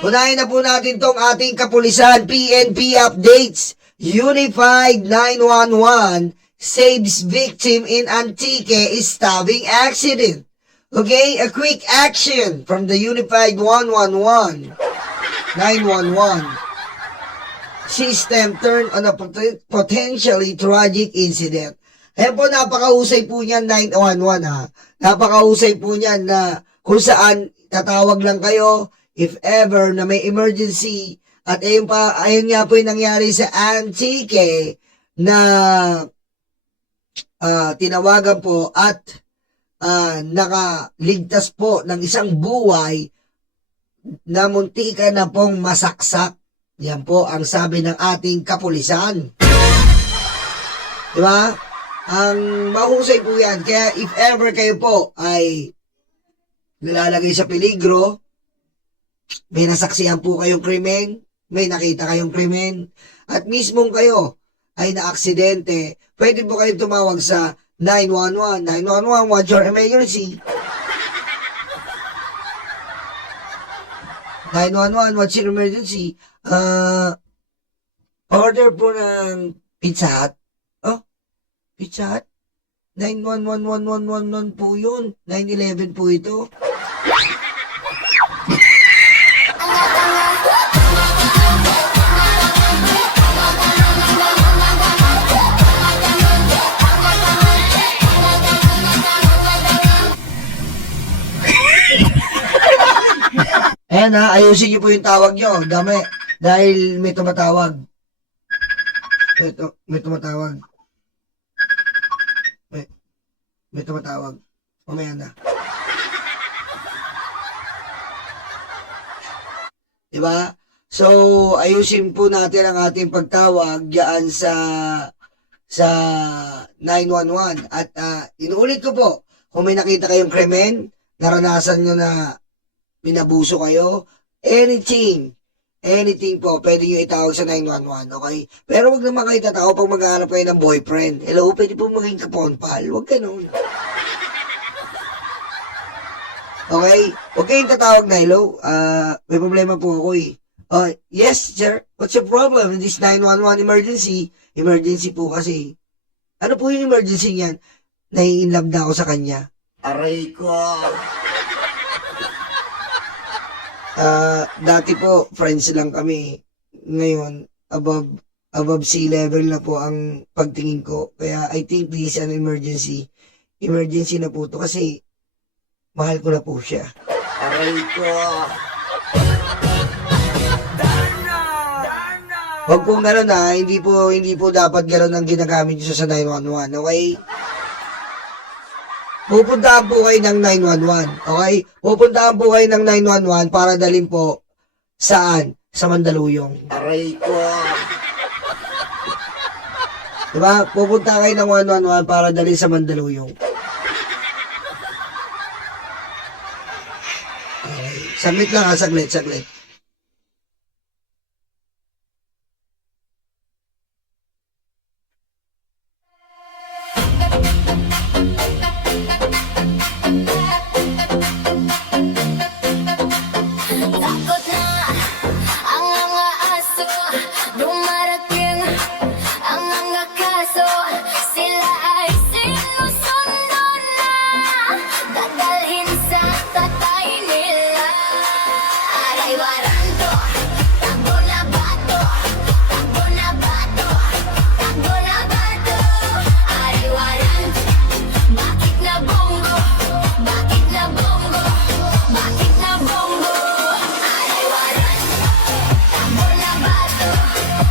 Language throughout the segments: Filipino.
Unahin na po natin tong ating kapulisan, PNP updates. Unified 911 saves victim in Antique stabbing accident. Okay, a quick action from the Unified 911 system turned on a potentially tragic incident. Ayan po, napakahusay po niyan 911 ha. Napakahusay po niyan na kung saan tatawag lang kayo if ever na may emergency. At ayun nga po yung nangyari sa Antique na tinawagan po at nakaligtas po ng isang buhay na muntika na pong masaksak. Yan po ang sabi ng ating kapulisan. Diba? Ang mahusay po yan. Kaya if ever kayo po ay nilalagay sa peligro, may nasaksihan po kayong krimen, may nakita kayong krimen, at mismong kayo ay na-aksidente, pwede po kayong tumawag sa 911. 911, what's your emergency? 911, what's your emergency? Order po ng Pizza Hut. Oh, Pizza Hut? 9111111 po yun. 911 po ito. Ayan ha, ayusin niyo po yung tawag niyo. Dami. Dahil may tumatawag. May tumatawag. May tumatawag. Mamaya na. Diba? So, ayusin po natin ang ating pagtawag diyan sa 911. At inuulit ko po, kung may nakita kayong krimen, naranasan nyo na minabuso kayo, anything po, pwede nyo itawag sa 911, okay? Pero wag naman kayo tatawag pag maghahanap kayo ng boyfriend. Hello, pwede po maging kaponpal. Wag ganun. Okay? Huwag kayong tatawag na, hello, may problema po ako eh. Yes, sir. What's your problem? This 911 emergency. Emergency po kasi. Ano po yung emergency niyan? Nai-inlove na ako sa kanya. Aray ko. Dati po, friends lang kami. Ngayon, above sea level na po ang pagtingin ko. Kaya I think this is an emergency. Emergency na po to kasi mahal ko na po siya. Aray ko. Huwag pong gano'n ha. Hindi po dapat gano'n ang ginagamit nyo sa 911. Okay? Pupuntahan po kayo ng 911, okay? Pupuntahan po kayo ng 911 para dalhin po saan? Sa Mandaluyong. Aray ko. Diba? Pupunta kayo ng 111 para dalhin sa Mandaluyong. Okay. Saglit lang ha, saglit. Takot na ang mga aso, dumarating ang mga kaso. Sila ay sinusundo na, dadalhin sa tatay nila. Aray warando, takbo na bato, takbo na bato, takbo na bato. Aray warando, bakit na bongo, bakit na bongo, bakit na bongo. Aray warando, takbo na bato,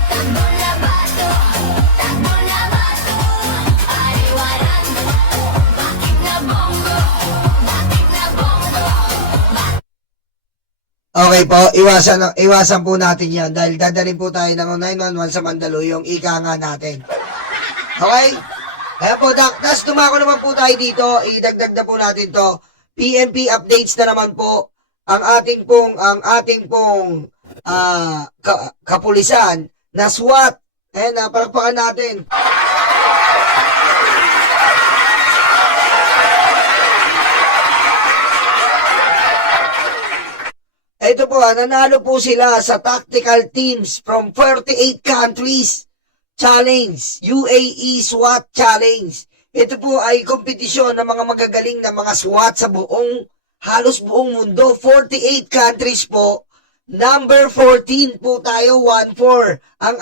takbo na bato, takbo na bato. Aray warando, bakit na bongo, bakit na bongo. Okay po, iwasan po natin yan dahil dadalhin po tayo ng 911 sa Mandaluyong, ika nga natin. Okay? Kaya po, tas tumako naman po tayo dito, idagdag na po natin to. PNP updates na naman po ang ating pong kapulisan na SWAT. Ayan, palakpakan natin. ito po, nanalo po sila sa tactical teams from 48 countries. Challenge, UAE SWAT Challenge. Ito po ay kompetisyon ng mga magagaling na mga SWAT sa halos buong mundo. 48 countries po. Number 14 po tayo, 1-4. Ang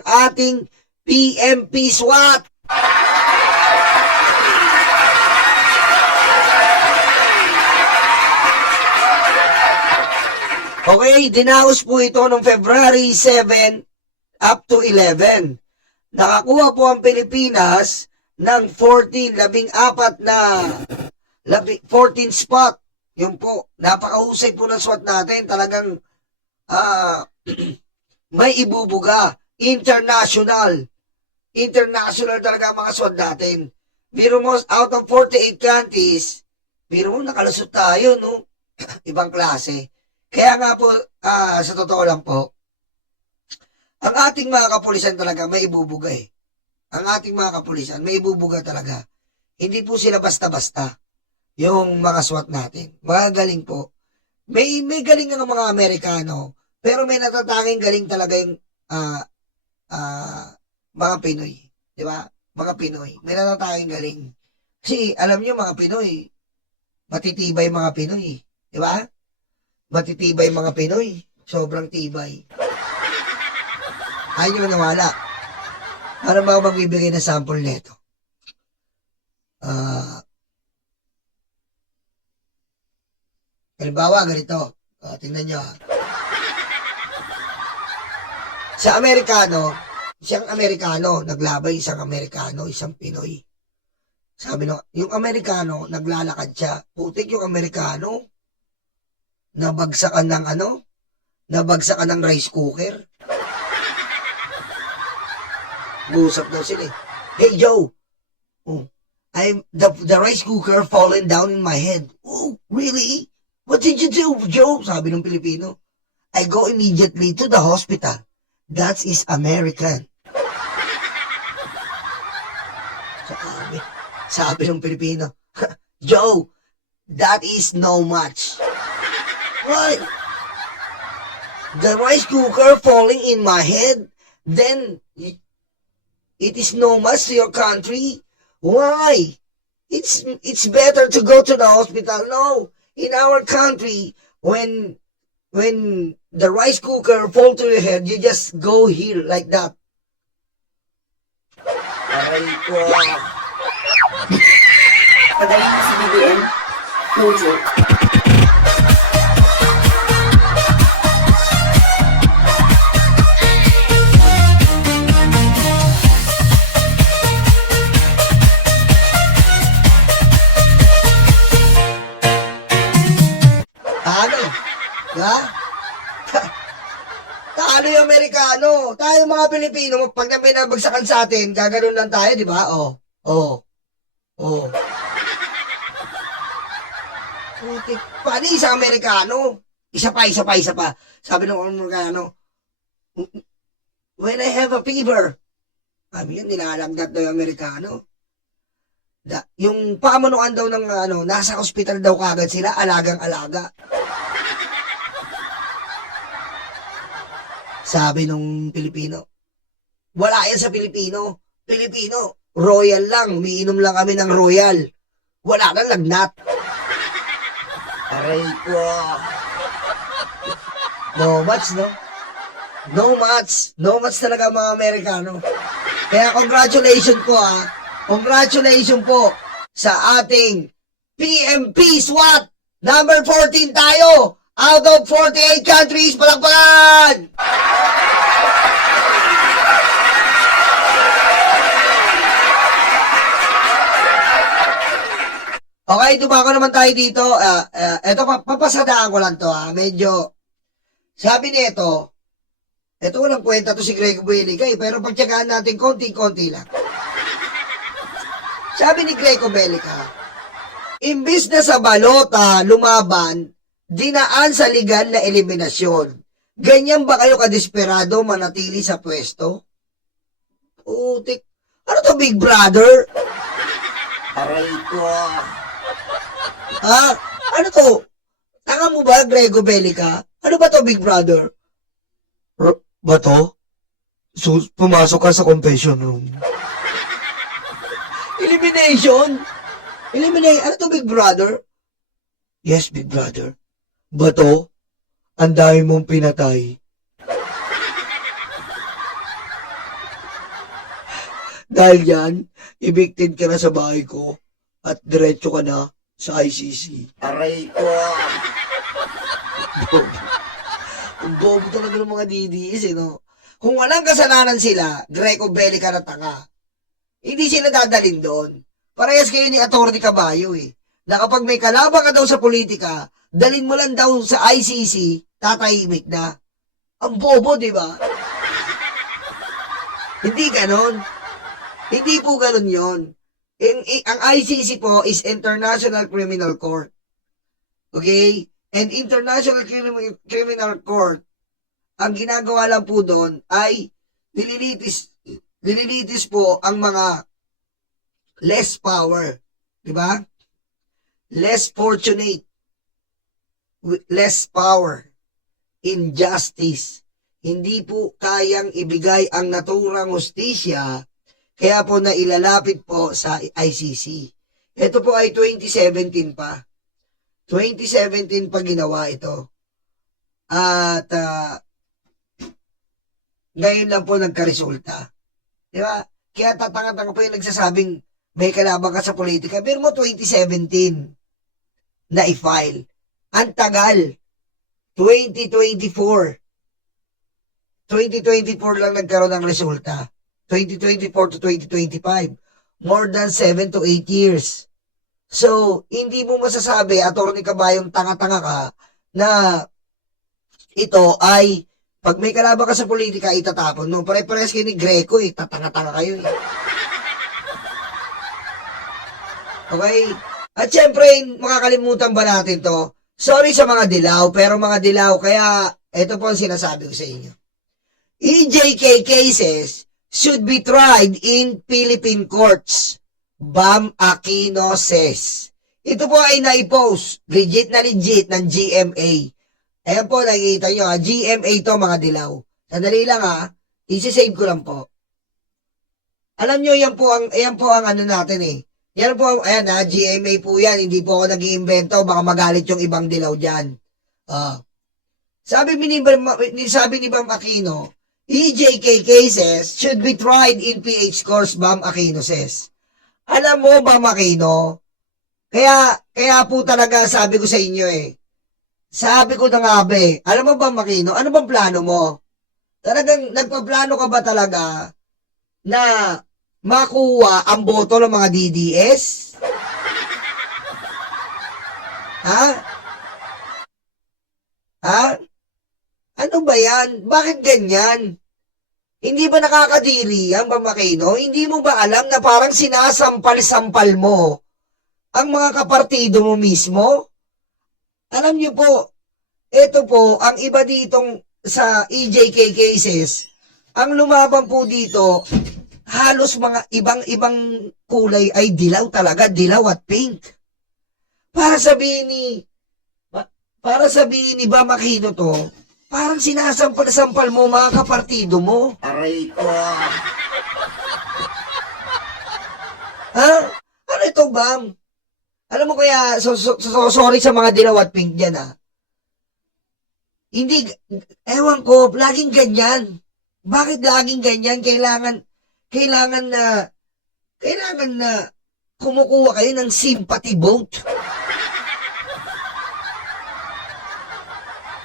ating PMP SWAT. Okay, dinaos po ito noong February 7 up to 11. Nakakuha po ang Pilipinas ng 14 spot. Yun po, napakahusay po ng SWAT natin. Talagang may ibubuga. International talaga ang mga SWAT natin. Biro mo, out of 48 countries, biro mo, nakalusot tayo, no? Ibang klase. Kaya nga po, sa totoo lang po, ang ating mga kapulisan talaga may ibubuga eh. Ang ating mga kapulisan may ibubuga talaga. Hindi po sila basta-basta yung mga SWAT natin. Mga galing po. May galing ng mga Amerikano, pero may natatanging galing talaga yung mga Pinoy. Di ba? Mga Pinoy. May natatanging galing. Kasi alam nyo mga Pinoy, matitibay mga Pinoy. Di ba? Matitibay mga Pinoy. Sobrang tibay. Ayaw nyo nawala. Ano ba ako magbibigay ng sample nito? Halimbawa, ganito. Tingnan nyo. Sa Amerikano, isang Amerikano, naglabay isang Amerikano, isang Pinoy. Sabi nung, yung Amerikano, naglalakad siya. Putik yung Amerikano. Nabagsakan ng rice cooker. Busap daw sila eh. Hey, Joe. Oh, the rice cooker fallen down in my head. Oh, really? What did you do, Joe? Sabi ng Pilipino. I go immediately to the hospital. That is American. Sabi ng Pilipino. Joe, that is no much. Why? The rice cooker falling in my head, then it is no much to your country. Why? It's better to go to the hospital. No, in our country, when the rice cooker fall to your head, you just go here like that. Aray ko. Pagaling mo si BBM. No joke. Ha? Talo yung Amerikano. Tayo mga Pilipino, pag may nabagsakan sa atin, gaganon lang tayo, di ba? Oh. Paano isang Amerikano? Isa pa. Sabi ng Amerikano, when I have a fever, sabi yun, nilalagdat daw yung Amerikano. Yung pamanuan daw ng nasa ospital daw kagad sila, alagang-alaga. Sabi nung Pilipino, wala yan sa Pilipino. Royal lang. Umiinom lang kami ng Royal. Wala nang lagnat. Aray ko. No much, no? No much talaga mga Amerikano. Kaya congratulations po sa ating PMP SWAT. Number 14 tayo. Out of 48 countries, palakpakan! Okay, dumako naman tayo dito. Ito, papasadaan ko lang to. Medyo, sabi nito, ito walang kwenta to si Greg Belica pero pagtyagaan natin konti-konti lang. Sabi ni Greg Belica, imbis na sa balota lumaban, dinaan sa legal na eliminasyon. Ganyan ba kayo kadesperado manatili sa pwesto? Putik. Ano to, Big Brother? Aray ko. Ha? Ano to? Tanga mo ba, Grego Bellica? Ano ba to, Big Brother? Ba to? Pumasok ka sa confession room. Elimination? Ano to, Big Brother? Yes, Big Brother. Ba to? Ang dami mong pinatay. Dahil yan, evicted ka na sa bahay ko at diretso ka na sa ICC. Aray ko. Ang bobo talaga ng mga DDS, no? Kung walang kasalanan sila, Greco Bellica na tanga, hindi sila dadalhin doon. Parehas kayo ni Atty. Caballo, na kapag may kalaban ka daw sa politika, dalhin mo lang daw sa ICC, tatahimik na. Ang bobo, di ba? Hindi ganon. Hindi po ganon yon. Ang ICC po is International Criminal Court. Okay? And International Criminal Court, ang ginagawa lang po doon ay nililitis po ang mga less power. Diba? Less fortunate. Less power. Injustice. Hindi po kayang ibigay ang naturang hustisya, kaya po nailalapit po sa ICC. Ito po ay 2017 pa. 2017 pa ginawa ito. At ngayon lang po nagkaresulta. Di ba? Kaya tatanga-tanga po yung nagsasabing may kalaban ka sa politika. Pero mo 2017 na i-file. Ang tagal. 2024. 2024 lang nagkaroon ng resulta. 2024 to 2025. More than 7 to 8 years. So, hindi mo masasabi, Atty. Cabayong tanga-tanga ka, na ito ay, pag may kalaban ka sa politika, itatapon mo. Pare-pares kayo ni Greco, tatanga-tanga kayo. Okay? At syempre, makakalimutan ba natin to? Sorry sa mga dilaw, pero mga dilaw, kaya ito po ang sinasabi ko sa inyo. EJK cases should be tried in Philippine courts. Bam Aquino says. Ito po ay naipost, legit na legit ng GMA. Ayan po, nakikita nyo ha, GMA to mga dilaw. Sandali lang ha, isi-save ko lang po. Alam nyo, yan po ang ano natin Yan po, ayan ha, GMA po yan, hindi po ako nag-iimbento, baka magalit yung ibang dilaw dyan. Sabi ni Bam Aquino, EJK cases should be tried in PH courts, Bam Aquino says. Alam mo ba, Makino? Kaya po talaga sabi ko sa inyo Sabi ko na nga alam mo ba, Makino? Ano bang plano mo? Talagang nagpaplano ka ba talaga na makuha ang boto ng mga DDS? Ha? Ano ba yan? Bakit ganyan? Hindi ba nakakadiri yan, Makino? Hindi mo ba alam na parang sinasampal-sampal mo ang mga kapartido mo mismo? Alam niyo po, ito po, ang iba ditong sa EJK cases, ang lumaban po dito, halos mga ibang kulay ay dilaw talaga, dilaw at pink. Para sabihin ni Bam Aquino to, parang sinasampal-sampal mo mga kapartido mo. Aray ko. Ha? Ano ito, Bam? Alam mo kaya, sorry sa mga dilaw at pink dyan, Hindi, ewan ko, laging ganyan. Bakit laging ganyan? Kailangan na kumukuha kayo ng sympathy vote.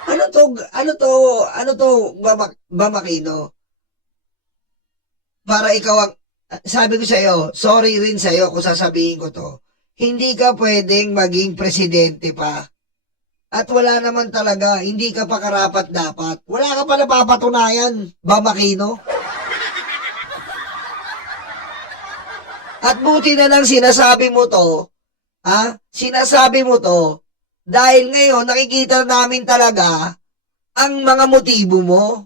Ano to, Bam Aquino? Para ikaw ang, sabi ko sa'yo, sorry rin sa'yo kung sasabihin ko to, hindi ka pwedeng maging presidente pa. At wala naman talaga, hindi ka pa karapat dapat. Wala ka pa napapatunayan, Bam Aquino. At buti na lang sinasabi mo to, sinasabi mo to, dahil ngayon nakikita namin talaga ang mga motibo mo.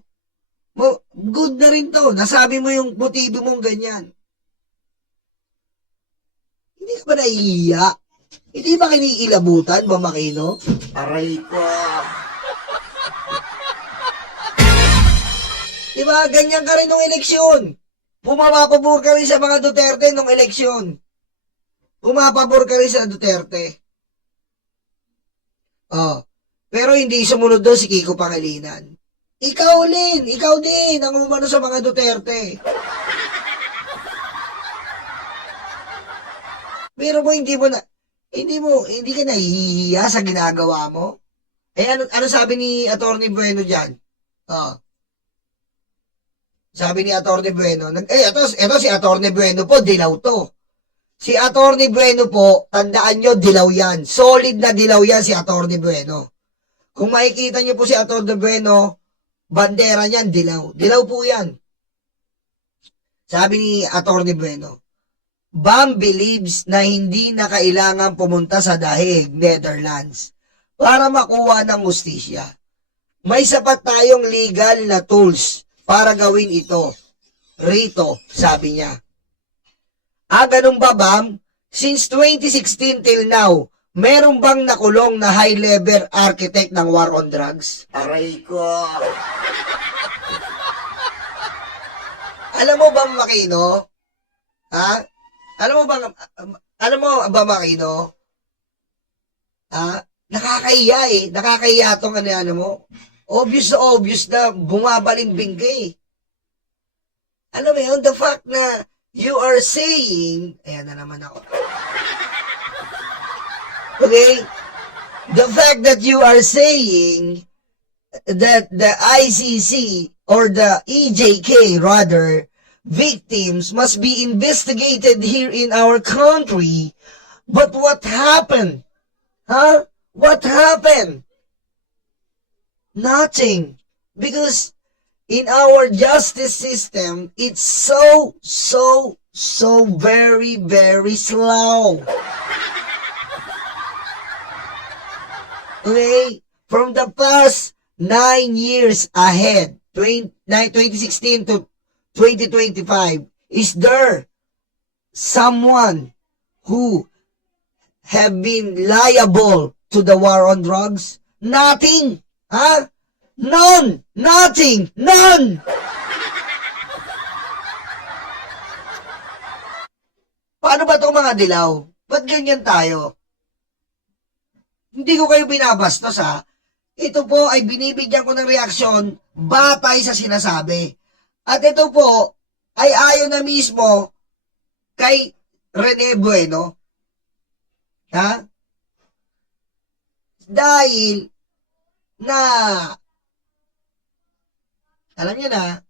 Good na rin to, nasabi mo yung motibo mong ganyan. Hindi ka ba naiiya? Hindi ba kinikilabutan, Bamakino? Aray ko. Diba, ganyan ka rin nung eleksyon. Pumapabor ka rin sa mga Duterte nung eleksyon. Pumapabor ka rin sa Duterte. Oh. Pero hindi sumunod doon si Kiko Pangilinan. Ikaw din, ang umano sa mga Duterte. Pero mo hindi ka nahihiya sa ginagawa mo? Eh ano sabi ni Atty. Bueno diyan? Oh. Sabi ni Atty. Bueno, ito si Atty. Bueno po, dilaw to. Si Atty. Bueno po, tandaan nyo, dilaw yan. Solid na dilaw yan si Atty. Bueno. Kung makikita nyo po si Atty. Bueno, bandera niyan, dilaw. Dilaw po yan. Sabi ni Atty. Bueno, Bam believes na hindi na kailangan pumunta sa Dahig, Netherlands, para makuha ng hustisya. May sapat tayong legal na tools para gawin ito. Rito, sabi niya. Ganun ba, Bam? Since 2016 till now, meron bang nakulong na high-level architect ng war on drugs? Aray ko. Alam mo ba, Makino? Ha? Alam mo ba, Makino? Nakakahiya eh. Nakakahiya tong ano mo. Obvious na bumabalimbing ka eh. Alam mo yun, the fact na you are saying, ayan na naman ako. Okay? The fact that you are saying that the ICC or the EJK rather, victims must be investigated here in our country. But what happened? Huh? What happened? Nothing. Because in our justice system, it's so very, very slow. Okay? From the past 9 years ahead, 2016 to 2025, is there someone who have been liable to the war on drugs? Nothing. Huh? None. Nothing. None. Paano ba itong mga dilaw? Ba't ganyan tayo? Hindi ko kayo binabastos ha. Ito po ay binibigyan ko ng reaksyon batay sa sinasabi. At ito po ay ayon na mismo kay Rene Bueno. Ha? Dahil na alam niyo na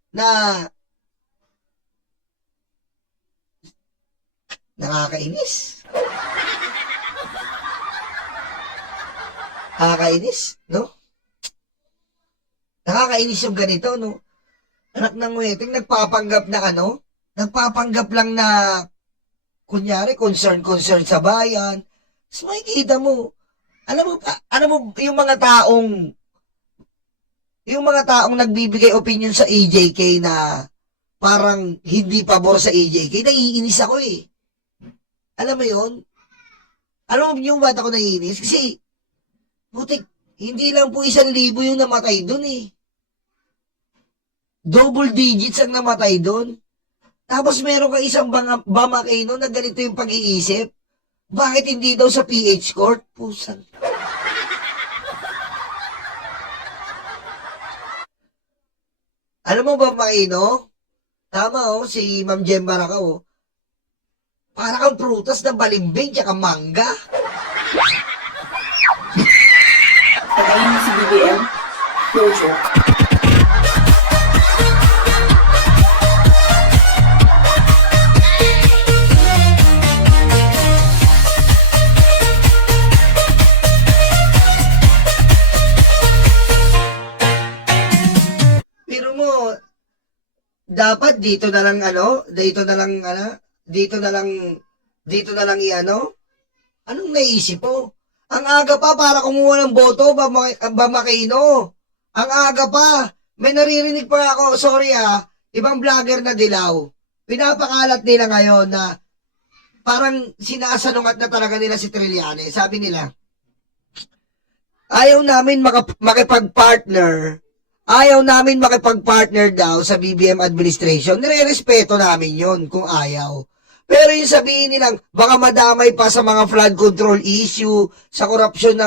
nakakainis. Nakakainis, no? Nakakainis yung ganito, no? Anak ng weting, nagpapanggap na ano? Nagpapanggap lang na, kunyari, concern sa bayan. Tapos makikita mo, alam mo, yung mga taong nagbibigay opinion sa EJK na parang hindi pabor sa EJK, naiinis ako eh. Alam mo yun? Alam mo yung ba't ako naiinis? Kasi, butik, hindi lang po 1,000 yung namatay dun eh. Double digits ang namatay doon. Tapos meron ka isang Bamakino na ganito yung pag-iisip. Bakit hindi daw sa PH court? Pusan. Alam mo ba, Bamakino? Tama oh, si Ma'am Jem Baraka oh. Para kang prutas na balimbing tsaka mangga. Patayin mo si BBM. No joke. Dapat dito na lang i-ano? Anong naisip mo? Ang aga pa para kumuha ng boto, Bamakino. Ang aga pa. May naririnig pa ako, sorry ibang vlogger na dilaw. Pinapakalat nila ngayon na parang sinasanungat na talaga nila si Trillanes. Sabi nila, ayaw namin makipag-partner daw sa BBM administration. Nire-respeto namin yon kung ayaw. Pero yung sabihin nilang baka madamay pa sa mga flood control issue, sa korupsyon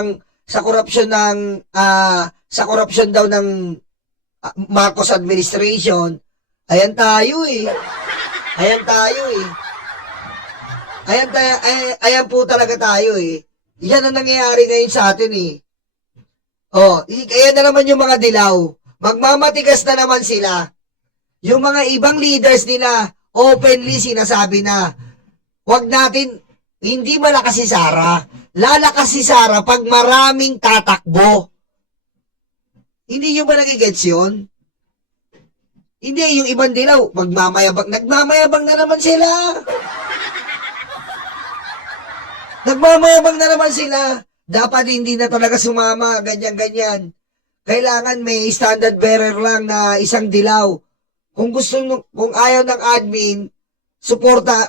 daw ng Marcos administration. Ayan tayo eh. Ayan po talaga tayo eh. Yan ang nangyayari ngayon sa atin eh. Oh, kaya na naman yung mga dilaw. Magmamatigas na naman sila. Yung mga ibang leaders nila, openly sinasabi na, wag natin, hindi malakas si Sara. Lalakas si Sara pag maraming tatakbo. Hindi nyo ba nagigets yun? Hindi, yung ibang dilaw, nagmamayabang na naman sila. Nagmamayabang na naman sila. Dapat hindi na talaga sumama, ganyan-ganyan. Kailangan may standard bearer lang na isang dilaw. Kung ayaw ng admin,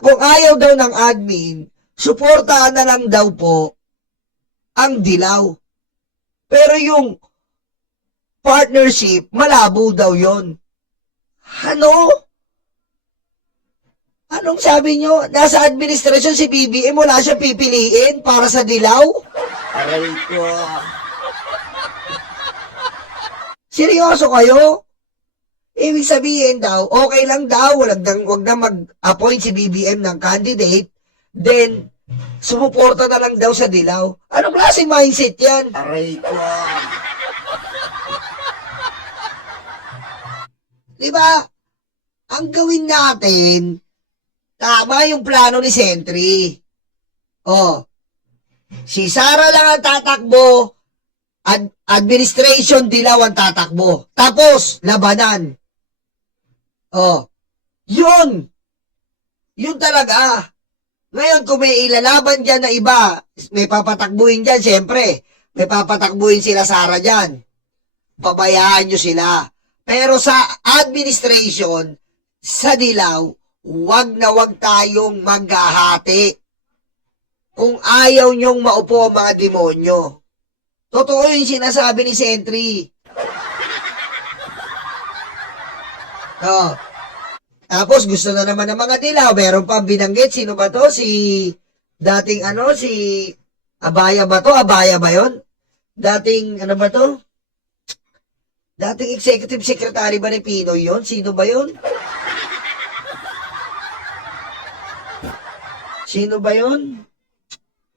kung ayaw daw ng admin, suportahan na lang daw po ang dilaw. Pero yung partnership, malabo daw yon. Ano? Anong sabi nyo? Nasa administrasyon si BBM, wala siya pipiliin para sa dilaw? Aray ko. Seryoso kayo? Ibig sabihin daw, okay lang daw, wag na mag-appoint si BBM ng candidate, then, sumuporta na lang daw sa dilaw. Anong klaseng mindset yan? Aray ko. Diba? Ang gawin natin, tama yung plano ni Sentry. Oh, si Sara lang ang tatakbo, administration dilaw ang tatakbo. Tapos, labanan. Oh, yun. Yun talaga. Ngayon, kung may ilalaban dyan na iba, may papatakbuhin dyan, siyempre, may papatakbuhin sila Sara dyan. Pabayaan nyo sila. Pero sa administration, sa dilaw, wag na wag tayong maghahati. Kung ayaw nyong maupo ang mga demonyo. Totoo yung sinasabi ni Sentry. Oh. Tapos gusto na naman ng mga dilaw. Meron pa binanggit. Sino ba to? Si Abaya ba to? Abaya ba yun? Dating ba to? Dating executive secretary ba ni Pinoy yun? Sino ba yun? Sino ba yun?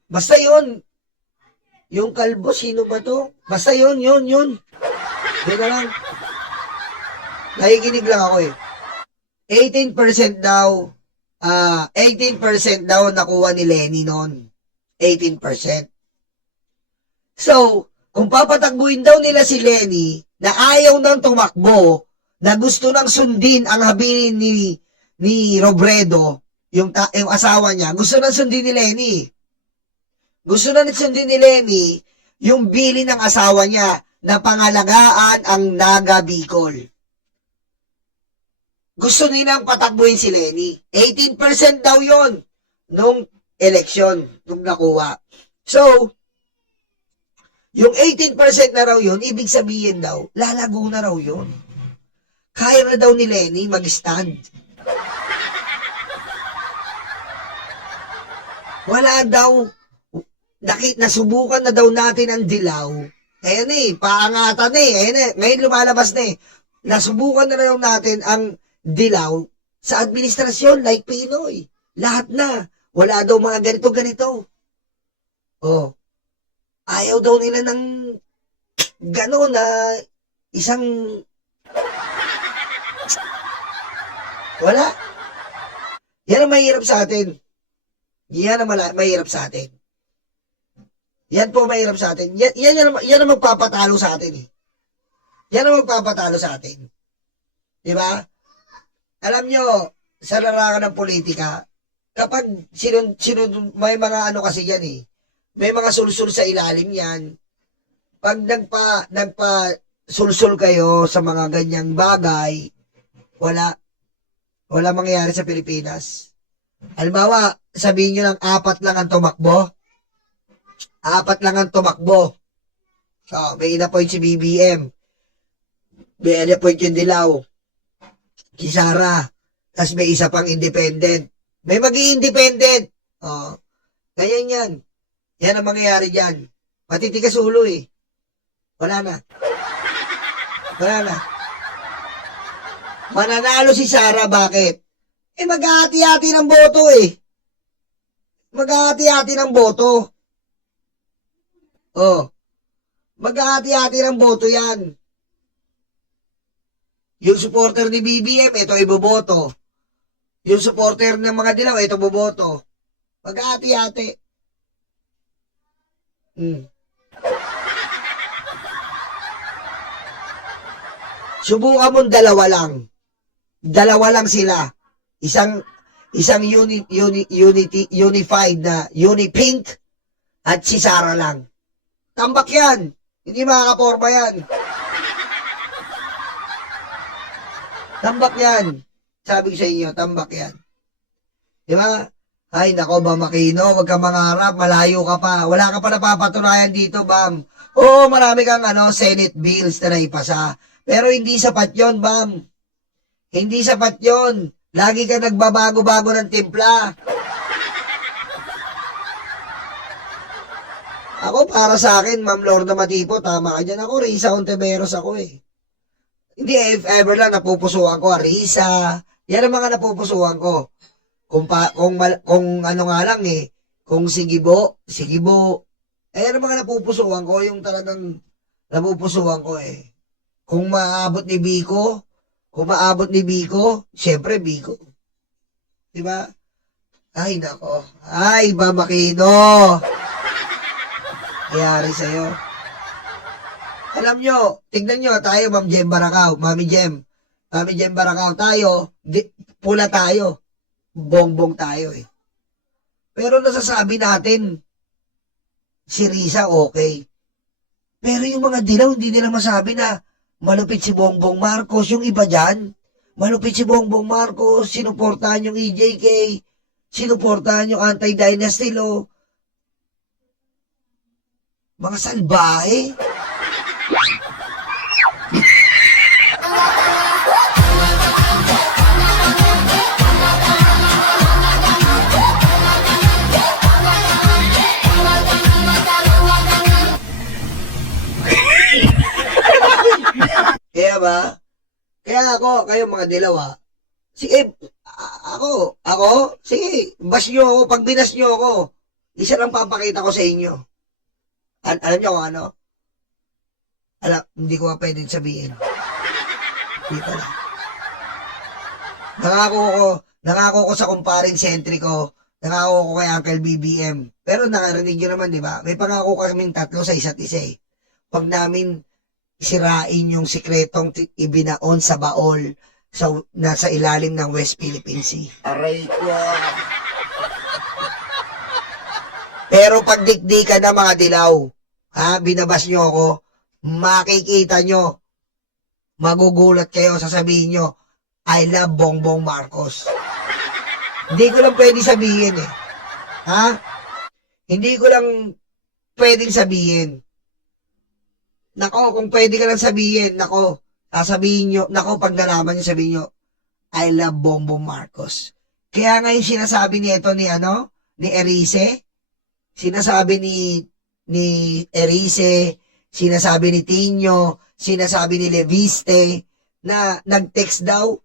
Basta yun. Yung kalbo, sino ba to? Basta yun. Yun na lang. Nakikinig lang ako eh. 18% daw nakuha ni Lenny noon. 18%. So, kung papatakbuhin daw nila si Lenny na ayaw nang tumakbo, na gusto nang sundin ang habilin ni Robredo, yung asawa niya, gusto nang sundin ni Lenny. Gusto nang sundin ni Lenny yung bilin ng asawa niya na pangalagaan ang Naga Bicol. Gusto nilang patakbuhin si Lenny. 18% daw yon nung eleksyon, nung nakuha. So, yung 18% na raw yun, ibig sabihin daw, lalago na raw yun. Kaya na daw ni Lenny mag-stand. Wala daw, nasubukan na daw natin ang dilaw. Ayan eh, paangatan eh. Ayan eh, ngayon lumalabas na eh. Nasubukan na daw natin ang dilaw sa administrasyon like Pinoy. Lahat na. Wala daw mga ganito-ganito. Oh. Ayaw daw nila ng gano'n na isang wala. Yan ang mahirap sa atin. Yan ang mahirap sa atin. Yan po mahirap sa atin. Yan ang magpapatalo sa atin eh. Yan ang magpapatalo sa atin. Diba? Alam nyo, sa larangan ng politika, kapag may mga ano kasi yan eh, may mga sulsul sa ilalim yan. Pag nagpa-sulsul kayo sa mga ganyang bagay, wala mangyayari sa Pilipinas. Halimbawa, sabihin nyo lang 4 lang ang tumakbo. 4 lang ang tumakbo. So, may in-appoint si BBM. May in-appoint yung Dilaw. Kisara. Tapos may isa pang independent. May mag-i-independent. Oh, ganyan yan. Yan ang mangyayari dyan. Matitigas ulo eh. Wala na. Wala na. Mananalo si Sara, bakit? Eh, maghahati-hati ng boto eh. Maghahati-hati ng boto. Oh. Maghahati-hati ng boto yan. Yung supporter ni BBM, ito iboboto. Yung supporter ng mga Dilaw, ito boboto. Maghahati-hati. Subukan mo 2 lang. 2 lang sila. Isang unified na Unipink at si Sara lang. Tambak yan. Hindi makakaporma yan. Tambak yan. Sabi ko sa inyo, tambak yan. Di ba? Ay, nako, Bam Aquino, wag ka mangarap, malayo ka pa. Wala ka pa napapatunayan dito, Bam. Oo, marami kang Senate bills na naipasa. Pero hindi sapat yon, Bam. Hindi sapat yon. Lagi ka nagbabago-bago ng timpla. Ako, para sa akin, Ma'am Lorna Matipo, tama ka dyan. Ako, Risa Ontiveros ako eh. Hindi, if ever lang, napupusuan ko, Risa. Yan ang mga napupusuan ko. Kung ano nga lang eh, kung Sigibo. Eh, yan ang mga napupusuan ko, yung talagang napupusuan ko eh. Kung maabot ni Biko, syempre Biko. Diba? Ay, nako. Ay, Bam Aquino. Kayari sa'yo. Alam nyo, tignan nyo, tayo, Ma'am Jem Barakaw, Mami Jem Barakaw, tayo, pula tayo. Bongbong tayo eh. Pero nasasabi natin, si Risa okay. Pero yung mga Dilaw, hindi nila masabi na malupit si Bongbong Marcos. Yung iba dyan, malupit si Bongbong Marcos, sinuportahan yung EJK, sinuportahan yung anti-dynasty law. Mga salbahe. Kaya ba? Kaya ako, kayo mga Dilaw sige, sige, bash nyo ako, pag binas nyo ako, isa lang papakita ko sa inyo. Alam nyo kung ano? Hindi ko pa pwedeng sabihin. Hindi pala. Nangako ko sa kumparing sentry ko, nangako ko kay Uncle BBM. Pero nakarinig nyo naman, di ba? May pangako kaming 3 sa isa't isa eh. Pag namin sirain yung sikretong ibinaon sa baol nasa ilalim ng West Philippine Sea. Aray ko. Pero pag dikdikan na mga Dilaw, binabas nyo ako, makikita nyo, magugulat kayo, sasabihin nyo, I love Bongbong Marcos. Hindi ko lang pwede sabihin eh. Hindi ko lang pwedeng sabihin. Nako, kung pwede ka lang sabihin, sasabihin nyo, pag nalaman nyo, sabihin nyo, I love Bongbong Marcos. Kaya nga yung sinasabi nito ni Erice, sinasabi ni Erice, sinasabi ni Tino, sinasabi ni Leviste, na nag-text daw,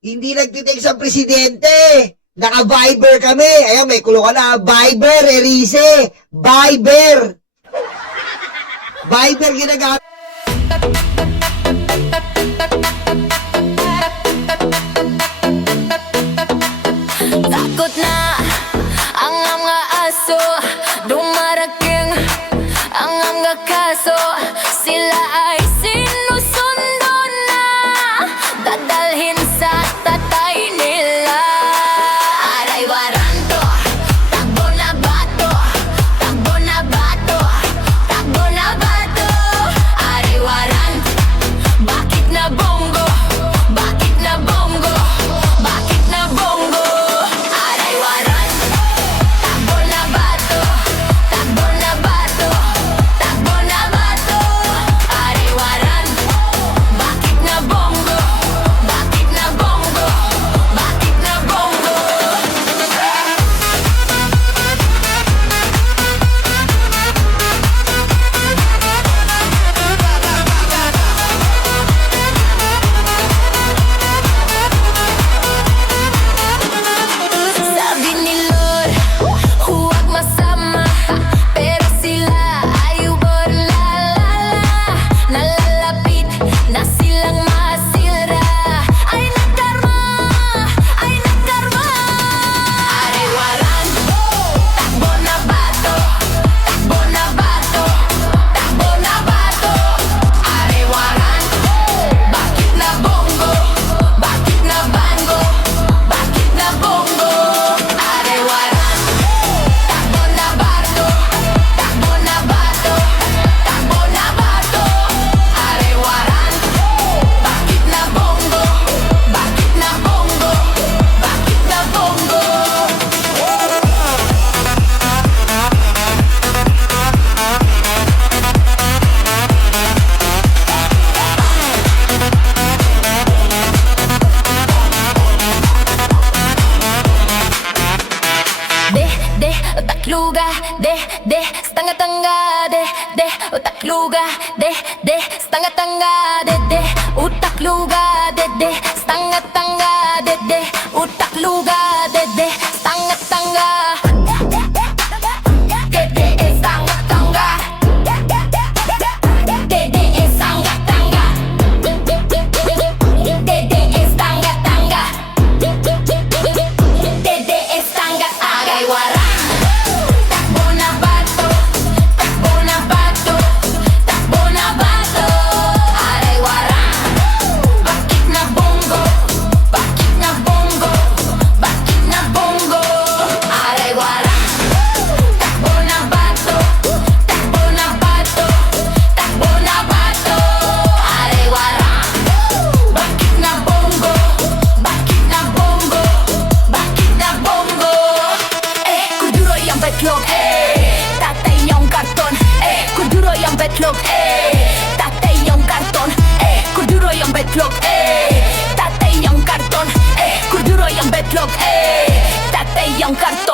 hindi nag-text ang presidente, naka-Viber kami, ayan may kulo ka na, Viber, Erice, Viber ginagamit. Takot na ang mga aso, dumarating ang mga kaso. Sila ay sinusundo na, dadalhin sa tatay nila. Aray waranto, takbo na bato, takbo na bato, takbo na bato. Aray waranto. luga dede, stanga tanga dede, utak luga dede, stanga tanga. Dede is stanga tanga. Dede is stanga tanga. Dede is stanga tanga. Dede is stanga tanga. Agay warang, takbo na bato, takbo na bato, takbo na bato. Agay warang, bakit na bongo, bakit na bongo, bakit na bongo. Agay warang, takbo na bato, takbo na bato, takbo na bato. Agay warang, bakit na bongo, bakit na bongo, bakit na bongo. Kuduro yung betlog, tatay yung karton. Kuduro yung betlog, tatay yung karton. Kuduro yung betlog, tatay yung karton. Kuduro yung betlog, tatay yung karton.